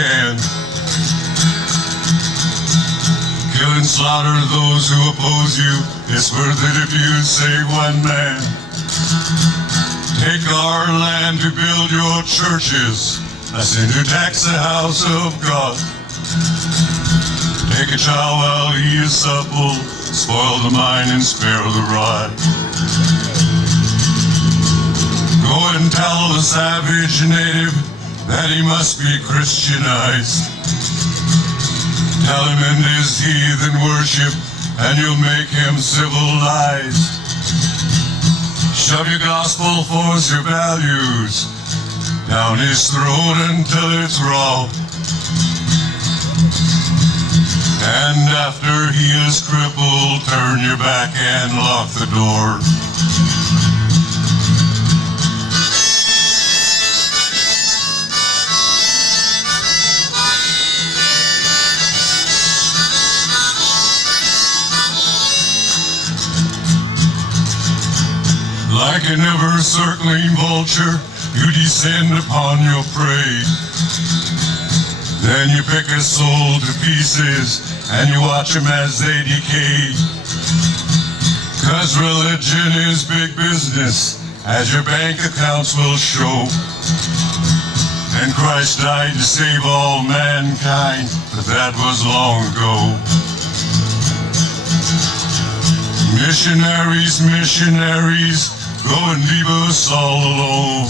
can. Kill and slaughter those who oppose you. It's worth it if you save one man. Take our land to build your churches. I send you tax the house of God. Take a child while he is supple. Spoil the mind and spare the rod. Go and tell the savage native that he must be Christianized. Tell him end his heathen worship and you'll make him civilized. Shove your gospel, force your values down his throat until it's raw. And after he is crippled, turn your back and lock the door. Like an ever-circling vulture, you descend upon your prey. Then you pick a soul to pieces, and you watch them as they decay. 'Cause religion is big business, as your bank accounts will show. And Christ died to save all mankind, but that was long ago. Missionaries, missionaries, go and leave us all alone.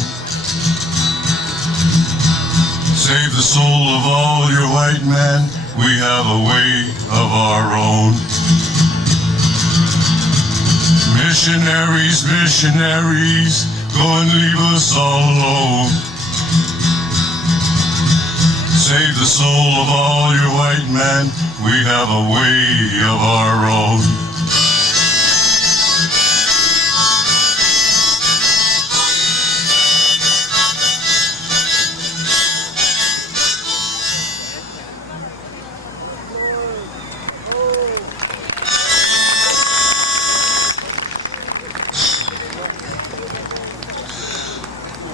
Save the soul of all your white men, we have a way of our own. Missionaries, missionaries, go and leave us all alone. Save the soul of all your white men, we have a way of our own.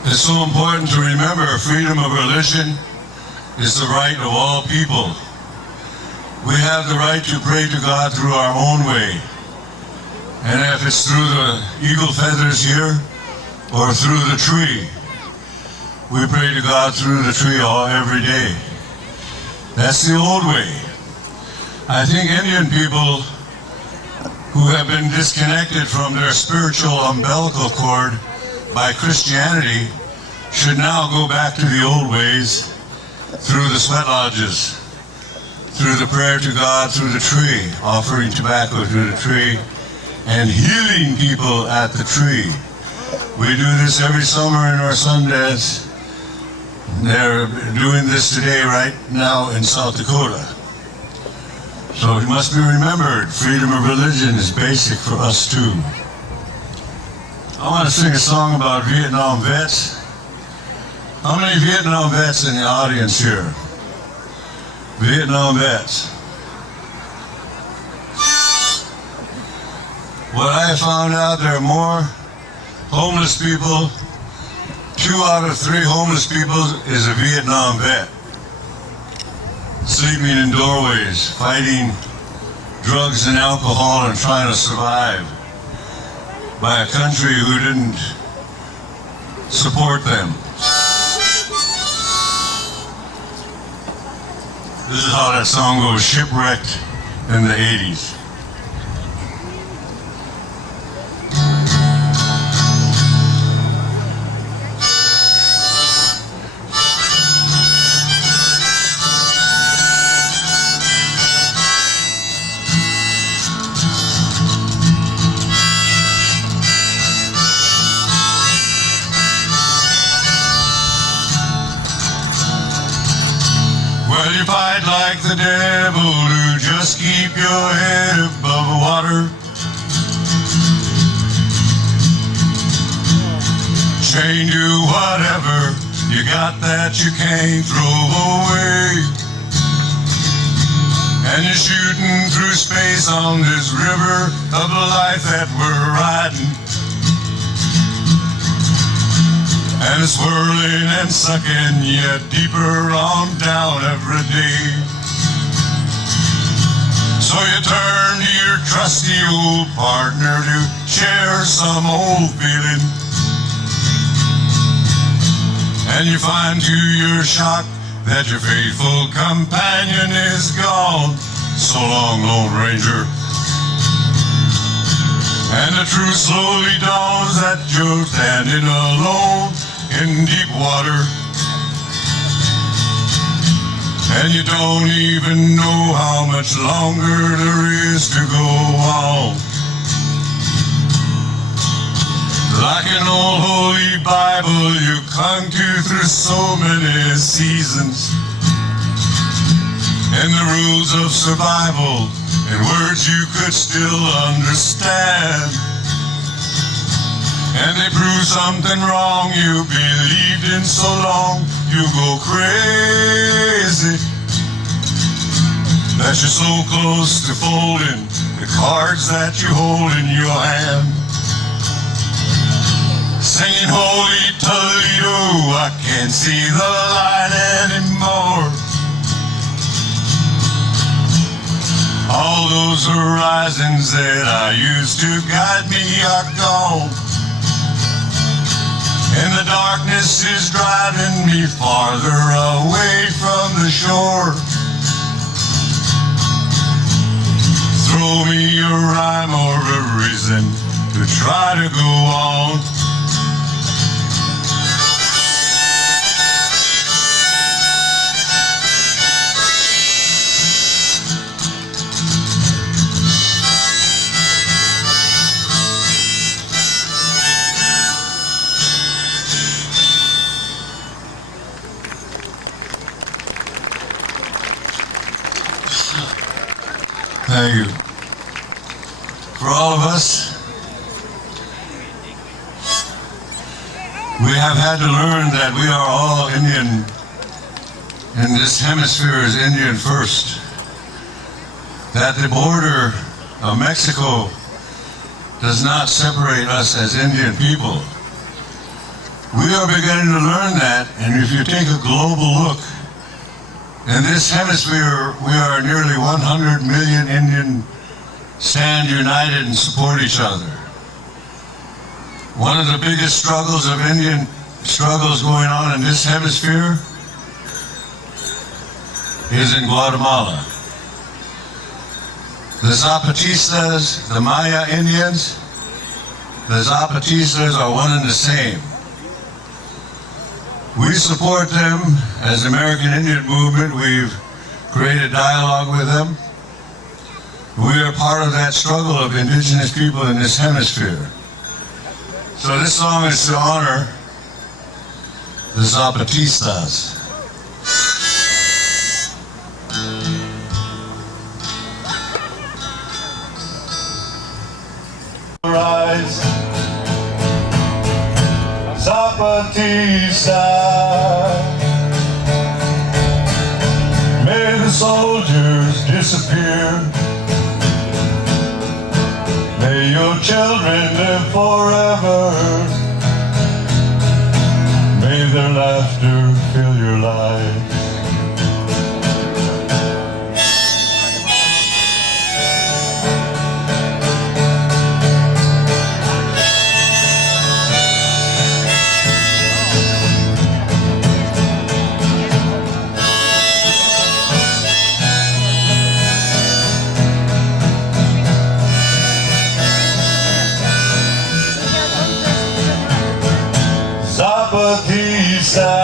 It's so important to remember freedom of religion is the right of all people. We have the right to pray to God through our own way. And if it's through the eagle feathers here or through the tree, we pray to God through the tree every day. That's the old way. I think Indian people who have been disconnected from their spiritual umbilical cord by Christianity should now go back to the old ways through the sweat lodges, through the prayer to God through the tree, offering tobacco to the tree, and healing people at the tree. We do this every summer in our Sundance. They're doing this today right now in South Dakota. So it must be remembered, freedom of religion is basic for us too. I want to sing a song about Vietnam vets. How many Vietnam vets in the audience here? Vietnam vets. What I found out, there are more homeless people. 2 out of 3 homeless people is a Vietnam vet. Sleeping in doorways, fighting drugs and alcohol and trying to survive by a country who didn't support them. This is how that song goes, Shipwrecked in the 80s. Well, you fight like the devil to just keep your head above water. Chained to whatever you got that you can't throw away. And you're shooting through space on this river of the life that we're riding. And it's swirling and sucking you deeper on down trusty old partner to share some old feeling. And you find to your shock that your faithful companion is gone. So long, Lone Ranger. And the truth slowly dawns that you're standing alone in deep water. And you don't even know how much longer there is to go on. Like an old holy Bible you clung to through so many seasons. And the rules of survival in words you could still understand. And they prove something wrong you believed in so long you go crazy. That you're so close to folding the cards that you hold in your hand. Singing Holy Toledo, I can't see the light anymore. All those horizons that I used to guide me are gone. And the darkness is driving me farther away from the shore. Throw me a rhyme or a reason to try to go on. Thank you. For all of us, we have had to learn that we are all Indian, and this hemisphere is Indian first. That the border of Mexico does not separate us as Indian people. We are beginning to learn that, and if you take a global look, in this hemisphere, we are nearly 100 million Indian stand united and support each other. One of the biggest struggles of Indian struggles going on in this hemisphere is in Guatemala. The Zapatistas, the Maya Indians, the Zapatistas are one and the same. We support them as the American Indian Movement. We've created dialogue with them. We are part of that struggle of indigenous people in this hemisphere. So this song is to honor the Zapatistas. Rise, Zapatista. May the soldiers disappear. May your children live forever. May their laughter fill your life. Zapatista,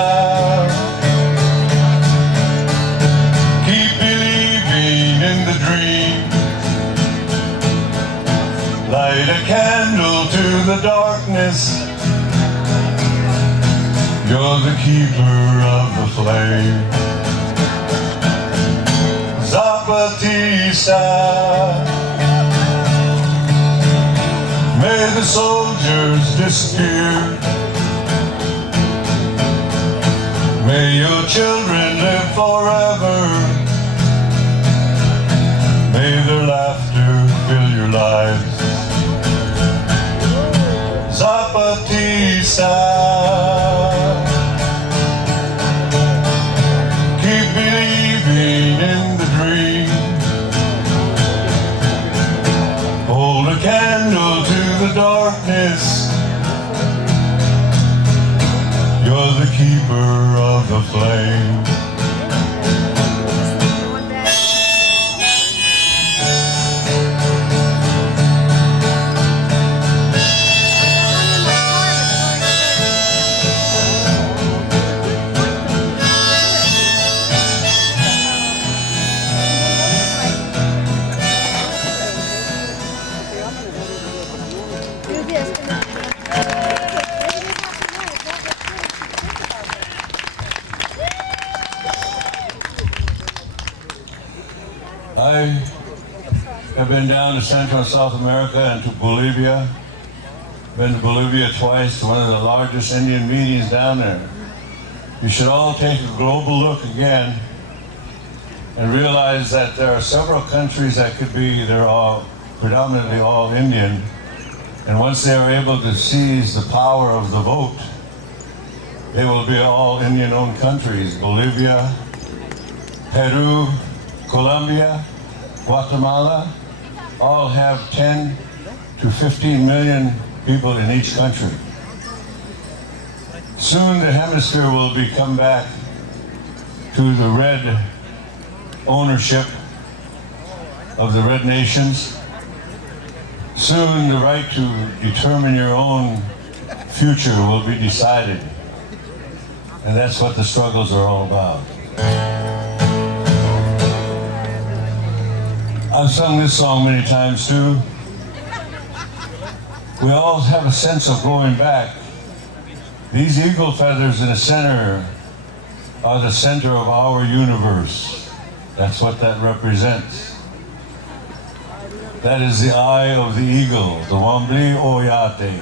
keep believing in the dream. Light a candle to the darkness. You're the keeper of the flame. Zapatista, may the soldiers disappear. May your children live forever. May their laughter fill your lives. Zapatista, keep believing in the dream. keeper of the flame. I have been down to Central and South America and to Bolivia. Been to Bolivia twice, to one of the largest Indian meetings down there. You should all take a global look again and realize that there are several countries that could be, they're all predominantly all Indian. And once they are able to seize the power of the vote, they will be all Indian-owned countries. Bolivia, Peru, Colombia, Guatemala, all have 10 to 15 million people in each country. Soon the hemisphere will come back to the red ownership of the red nations. Soon the right to determine your own future will be decided. And that's what the struggles are all about. I've sung this song many times too. We all have a sense of going back. These eagle feathers in the center are the center of our universe. That's what that represents. That is the eye of the eagle, the Wambli Oyate.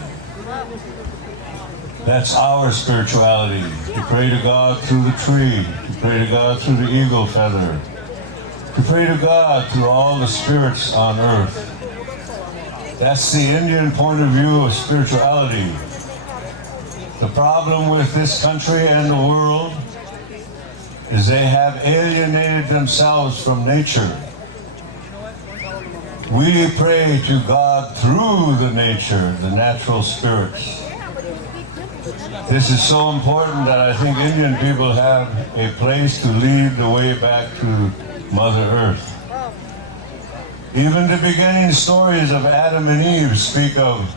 That's our spirituality, to pray to God through the tree, to pray to God through the eagle feather, to pray to God through all the spirits on earth. That's the Indian point of view of spirituality. The problem with this country and the world is they have alienated themselves from nature. We pray to God through the nature, the natural spirits. This is so important that I think Indian people have a place to lead the way back to Mother Earth. Even the beginning stories of Adam and Eve speak of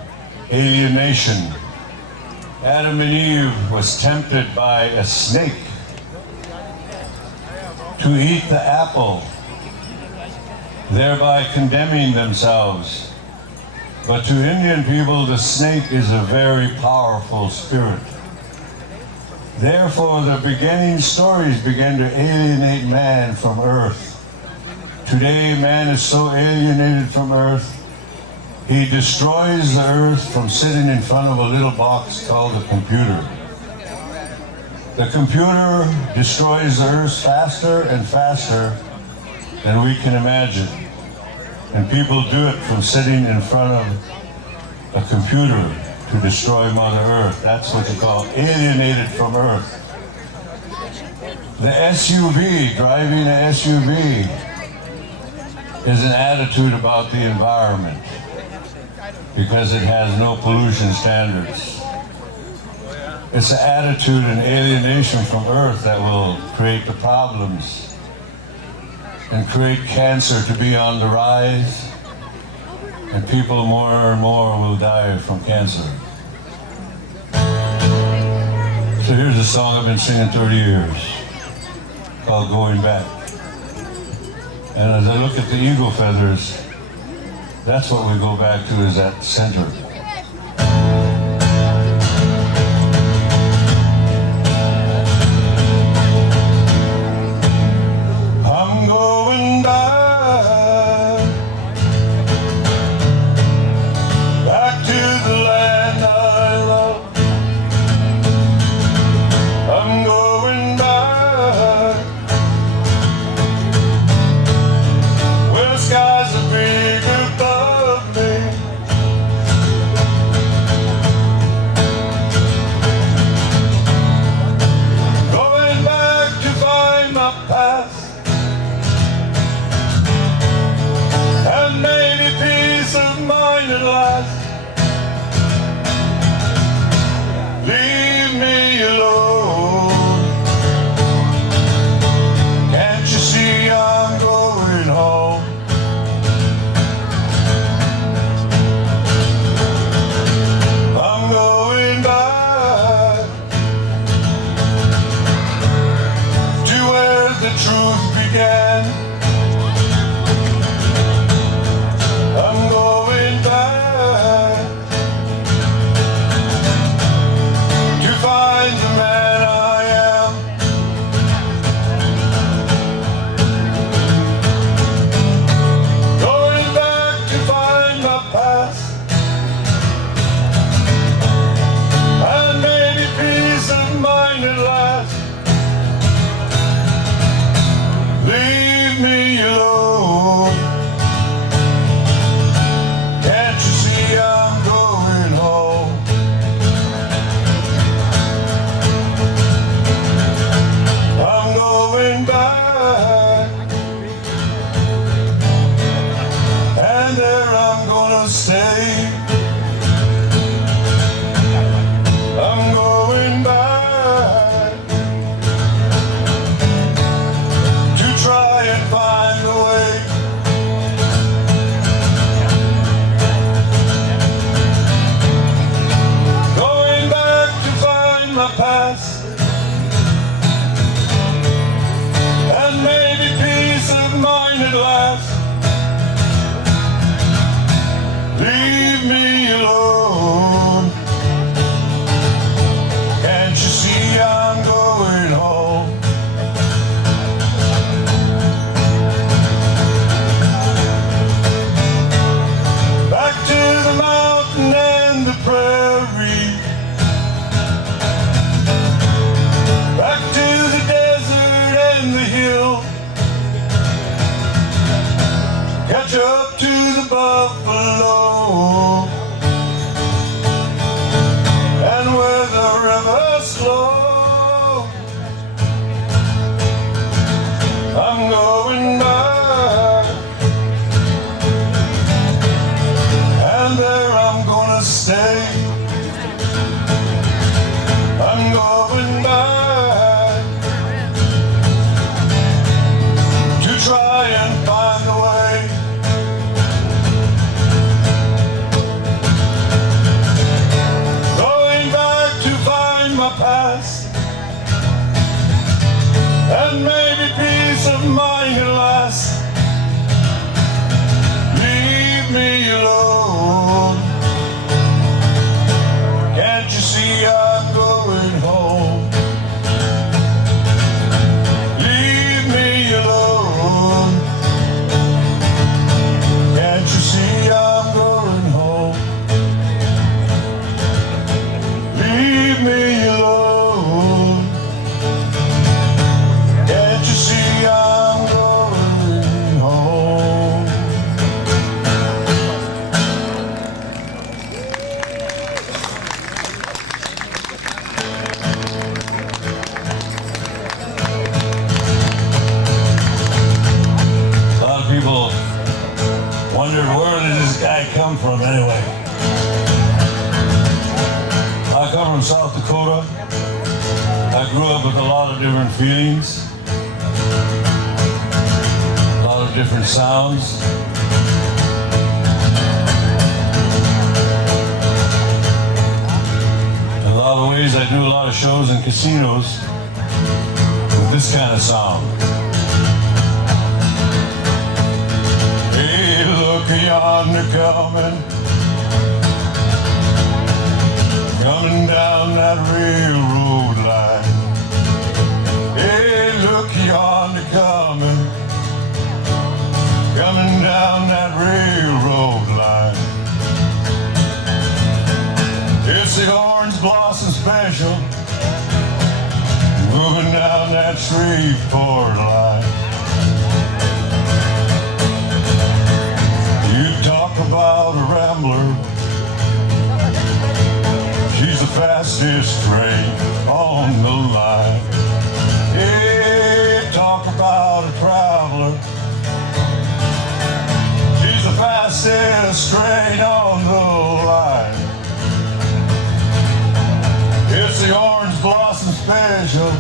alienation. Adam and Eve was tempted by a snake to eat the apple, thereby condemning themselves. But to Indian people, the snake is a very powerful spirit. Therefore, the beginning stories began to alienate man from earth. Today, man is so alienated from earth, he destroys the earth from sitting in front of a little box called a computer. The computer destroys the earth faster and faster than we can imagine. And people do it from sitting in front of a computer to destroy Mother Earth. That's what you call alienated from earth. The SUV, driving an SUV, is an attitude about the environment because it has no pollution standards. It's an attitude and alienation from earth that will create the problems and create cancer to be on the rise, and people more and more will die from cancer. So here's a song I've been singing 30 years called Going Back. And as I look at the eagle feathers, that's what we go back to, is that center. I'm going back, back to the land I love. I'm going back, where the skies are big above me. the truth began. I'm going back to find the man I am. Going back to find my past, and maybe peace of mind at last. Leave me alone. Can't you see I'm going home? I'm going back, and there I'm gonna stay. I'm going back to try and find a way. Going back to find my past, and maybe peace of mind at last. Leave me alone. Can't you see I'm going home? Back to the mountain and the prairie, back to the desert and the hill. Catch up to the buffalo, and where the rivers flow. I'm going back, and there I'm gonna stay. I'm going back to try and find a way. Going back to find my past, and maybe peace of mind at last. Leave me alone. Can't you see I'm going home? Leave me alone. Can't you see I'm going home? Leave me alone. Can't you see I'm going home? A lot of people wondered, where did this guy come from anyway? I come from South Dakota. I grew up with a lot of different feelings, a lot of different sounds. In a lot of ways, I do a lot of shows in casinos with this kind of sound. Hey, look yonder coming down that railroad line. Hey, look yonder coming down that railroad line. It's the Orange Blossom Special moving down that Shreveport line. You talk about a rambler, she's the fastest train on the line. Hey, talk about a traveler, she's the fastest train on the line. It's the Orange Blossom Special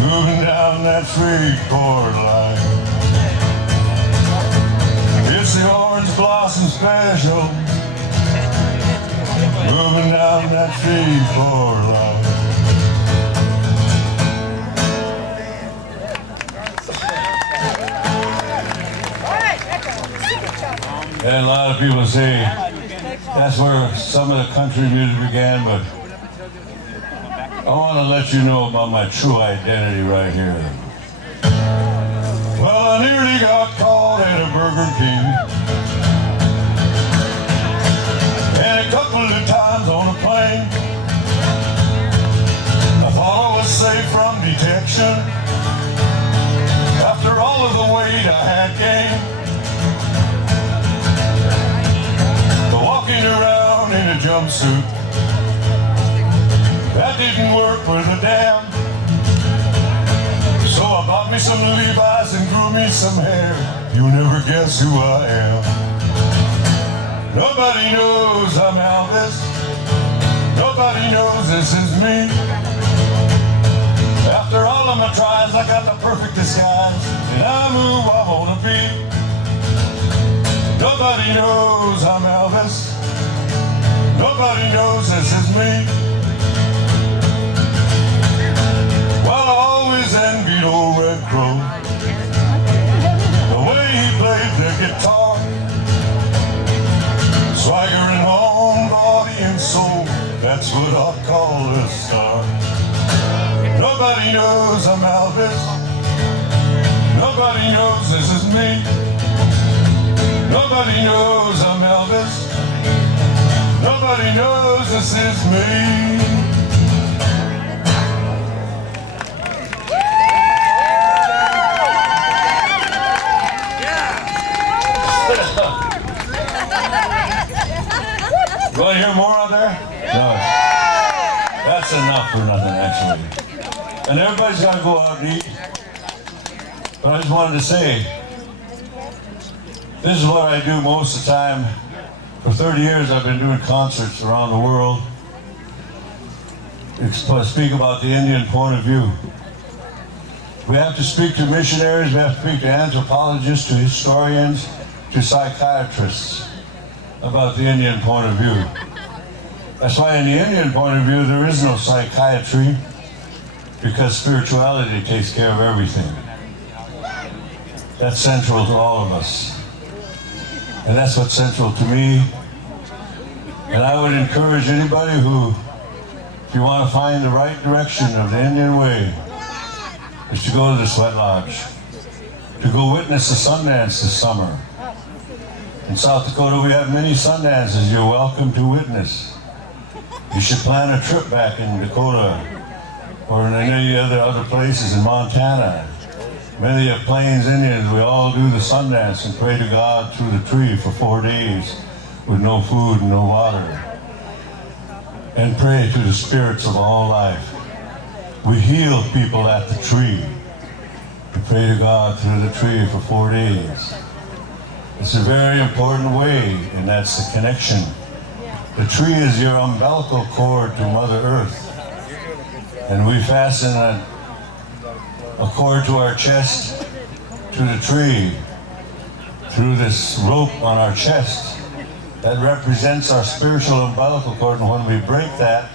moving down that Shreveport line. It's the Orange Blossom Special moving down that Shreveport line. And a lot of people say that's where some of the country music began, but I want to let you know about my true identity right here. Well, I nearly got caught at a Burger King, and a couple of times on a plane. I thought I was safe from detection after all of the weight I had gained. Walking around in a jumpsuit, that didn't work with a damn. So I bought me some Levi's and grew me some hair. You'll never guess who I am. Nobody knows I'm Elvis. Nobody knows this is me. After all of my tries, I got the perfect disguise, and I'm who I wanna be. Nobody knows I'm Elvis. Nobody knows this is me. Well, I always envied old Red Road, the way he played the guitar, swaggering home, body and soul. That's what I call a star. Nobody knows I'm Elvis. Nobody knows this is me. Nobody knows I'm Elvis. Nobody knows this is me. You want to hear more out there? No. That's enough for nothing, actually. And everybody's got to go out and eat. But I just wanted to say, this is what I do most of the time. For 30 years I've been doing concerts around the world. Speak about the Indian point of view. We have to speak to missionaries, we have to speak to anthropologists, to historians, to psychiatrists about the Indian point of view. That's why in the Indian point of view there is no psychiatry, because spirituality takes care of everything. That's central to all of us. And that's what's central to me. And I would encourage anybody who, if you want to find the right direction of the Indian way, is to go to the Sweat Lodge, to go witness the Sundance this summer. In South Dakota, we have many Sundances you're welcome to witness. You should plan a trip back in Dakota or in any other places in Montana. Many of Plains Indians, we all do the Sundance and pray to God through the tree for 4 days with no food and no water. And pray to the spirits of all life. We heal people at the tree. We pray to God through the tree for 4 days. It's a very important way, and that's the connection. The tree is your umbilical cord to Mother Earth. And we fasten a cord to our chest, to the tree, through this rope on our chest. That represents our spiritual umbilical cord, and when we break that,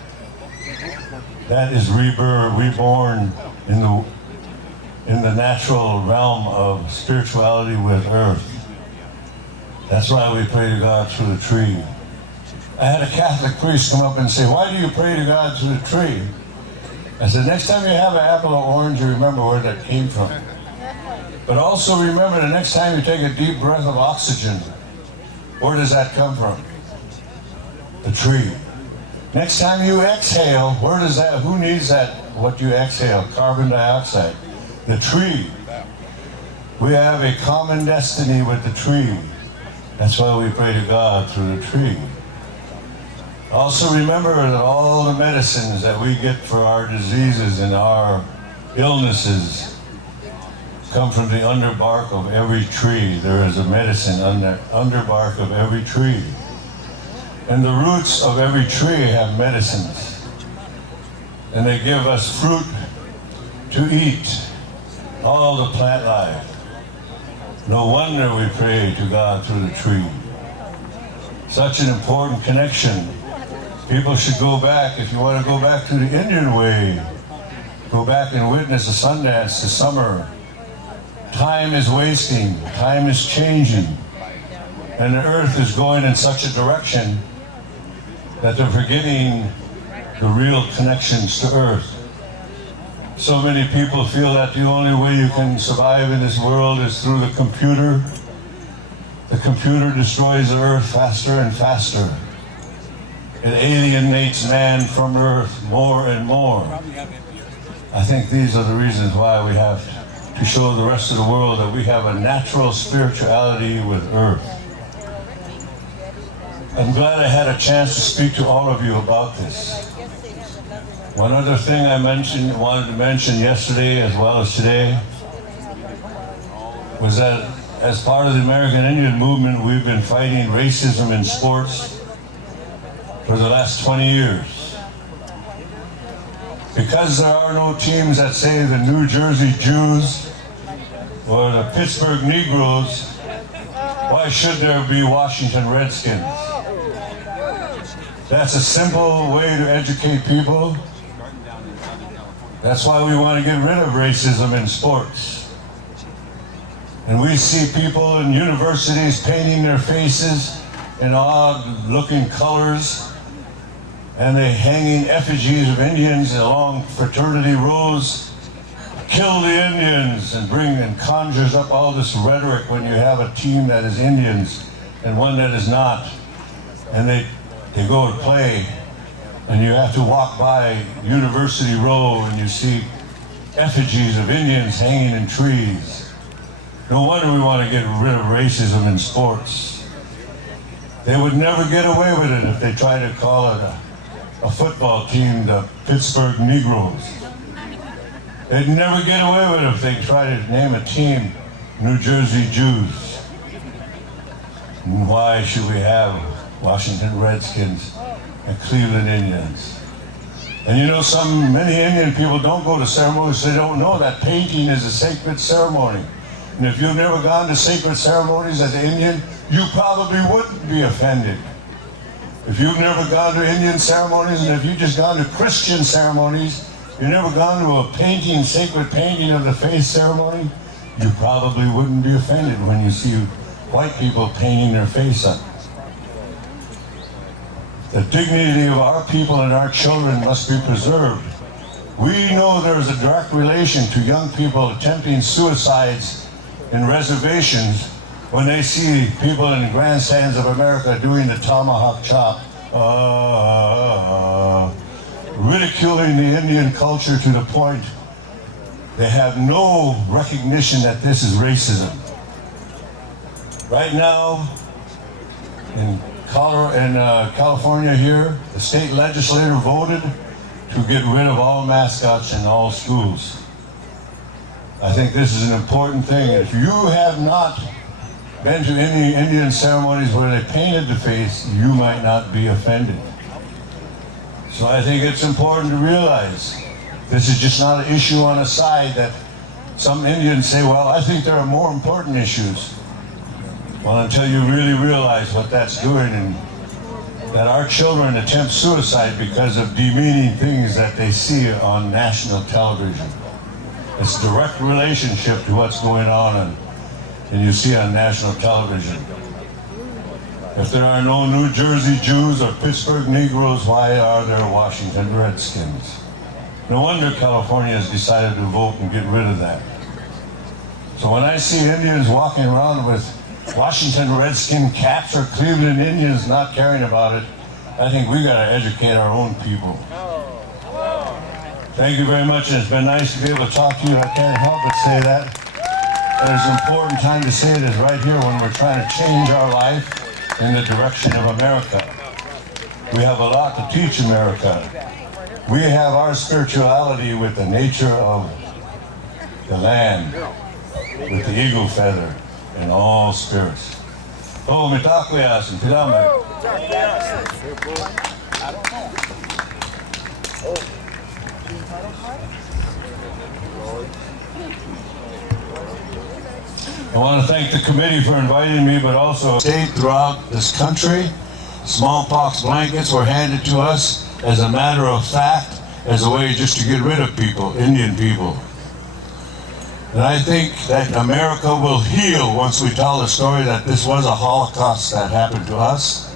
that is reborn in the natural realm of spirituality with Earth. That's why we pray to God through the tree. I had a Catholic priest come up and say, "Why do you pray to God through the tree?" I said, "Next time you have an apple or orange, you remember where that came from. But also remember the next time you take a deep breath of oxygen, where does that come from? The tree. Next time you exhale, where does that, who needs that, what you exhale? Carbon dioxide. The tree. We have a common destiny with the tree. That's why we pray to God through the tree. Also remember that all the medicines that we get for our diseases and our illnesses come from the underbark of every tree. There is a medicine on the underbark of every tree. And the roots of every tree have medicines. And they give us fruit to eat, all the plant life. No wonder we pray to God through the tree. Such an important connection. People should go back, if you want to go back to the Indian way, go back and witness the Sundance this summer. Time is wasting, time is changing. And the earth is going in such a direction that they're forgetting the real connections to earth. So many people feel that the only way you can survive in this world is through the computer. The computer destroys the earth faster and faster. It alienates man from earth more and more. I think these are the reasons why we have to show the rest of the world that we have a natural spirituality with earth. I'm glad I had a chance to speak to all of you about this. One other thing I wanted to mention yesterday as well as today was that as part of the American Indian movement, we've been fighting racism in sports for the last 20 years. Because there are no teams that say the New Jersey Jews or the Pittsburgh Negroes, why should there be Washington Redskins? That's a simple way to educate people. That's why we want to get rid of racism in sports. And we see people in universities painting their faces in odd-looking colors, and they hanging effigies of Indians along fraternity rows. Kill the Indians, and conjures up all this rhetoric when you have a team that is Indians and one that is not. And they go and play, and you have to walk by University Row and you see effigies of Indians hanging in trees. No wonder we want to get rid of racism in sports. They would never get away with it if they tried to call it a football team the Pittsburgh Negroes. They'd never get away with it if they tried to name a team New Jersey Jews. And why should we have Washington Redskins and Cleveland Indians? And you know, many Indian people don't go to ceremonies. They don't know that painting is a sacred ceremony. And if you've never gone to sacred ceremonies as an Indian, you probably wouldn't be offended. If you've never gone to Indian ceremonies, and if you've just gone to Christian ceremonies, you've never gone to a painting, sacred painting of the face ceremony, you probably wouldn't be offended when you see white people painting their face up. The dignity of our people and our children must be preserved. We know there is a direct relation to young people attempting suicides in reservations when they see people in the grandstands of America doing the tomahawk chop, ridiculing the Indian culture to the point they have no recognition that this is racism. Right now, in California here, the state legislature voted to get rid of all mascots in all schools. I think this is an important thing. If you have not been to any Indian ceremonies where they painted the face, you might not be offended. So I think it's important to realize this is just not an issue on a side that some Indians say, well, I think there are more important issues. Well, until you really realize what that's doing, and that our children attempt suicide because of demeaning things that they see on national television. It's direct relationship to what's going on and you see on national television. If there are no New Jersey Jews or Pittsburgh Negroes, why are there Washington Redskins? No wonder California has decided to vote and get rid of that. So when I see Indians walking around with Washington Redskin caps or Cleveland Indians not caring about it, I think we got to educate our own people. Thank you very much, and it's been nice to be able to talk to you. I can't help but say that. There's an important time to say it is right here when we're trying to change our life in the direction of America. We have a lot to teach America. We have our spirituality with the nature of the land, with the eagle feather, and all spirits. Oh, mitakuyasin, pilame. I want to thank the committee for inviting me, but also state throughout this country. Smallpox blankets were handed to us as a matter of fact, as a way just to get rid of people, Indian people. And I think that America will heal once we tell the story that this was a Holocaust that happened to us.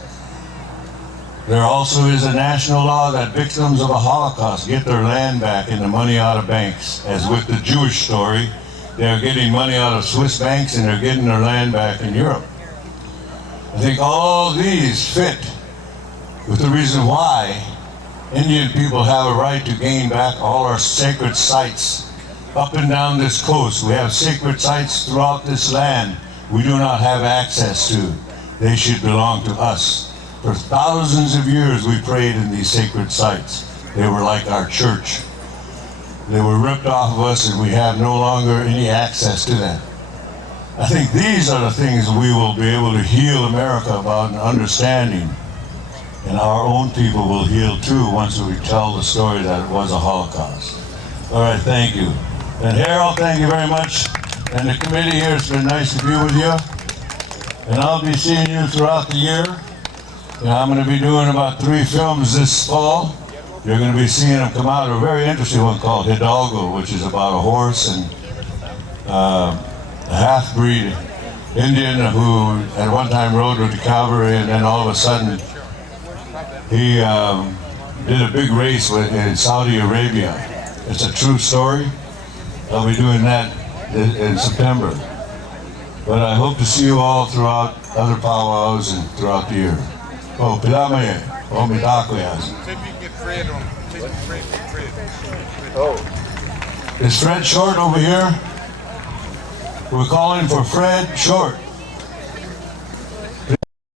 There also is a national law that victims of a Holocaust get their land back and the money out of banks. As with the Jewish story, they're getting money out of Swiss banks and they're getting their land back in Europe. I think all these fit with the reason why Indian people have a right to gain back all our sacred sites up and down this coast. We have sacred sites throughout this land we do not have access to. They should belong to us. For thousands of years we prayed in these sacred sites. They were like our church. They were ripped off of us and we have no longer any access to them. I think these are the things we will be able to heal America about and understanding. And our own people will heal too once we tell the story that it was a Holocaust. All right, thank you. And Harold, thank you very much. And the committee here, it's been nice to be with you. And I'll be seeing you throughout the year. And I'm going to be doing about 3 films this fall. You're going to be seeing them come out. A very interesting one called Hidalgo, which is about a horse and a half-breed Indian who at one time rode with the cavalry, and then all of a sudden he did a big race in Saudi Arabia. It's a true story. I'll be doing that in September. But I hope to see you all throughout other powwows and throughout the year. Oh, Pilame, oh, Mitakoyas. Oh. Is Fred Short over here? We're calling for Fred Short.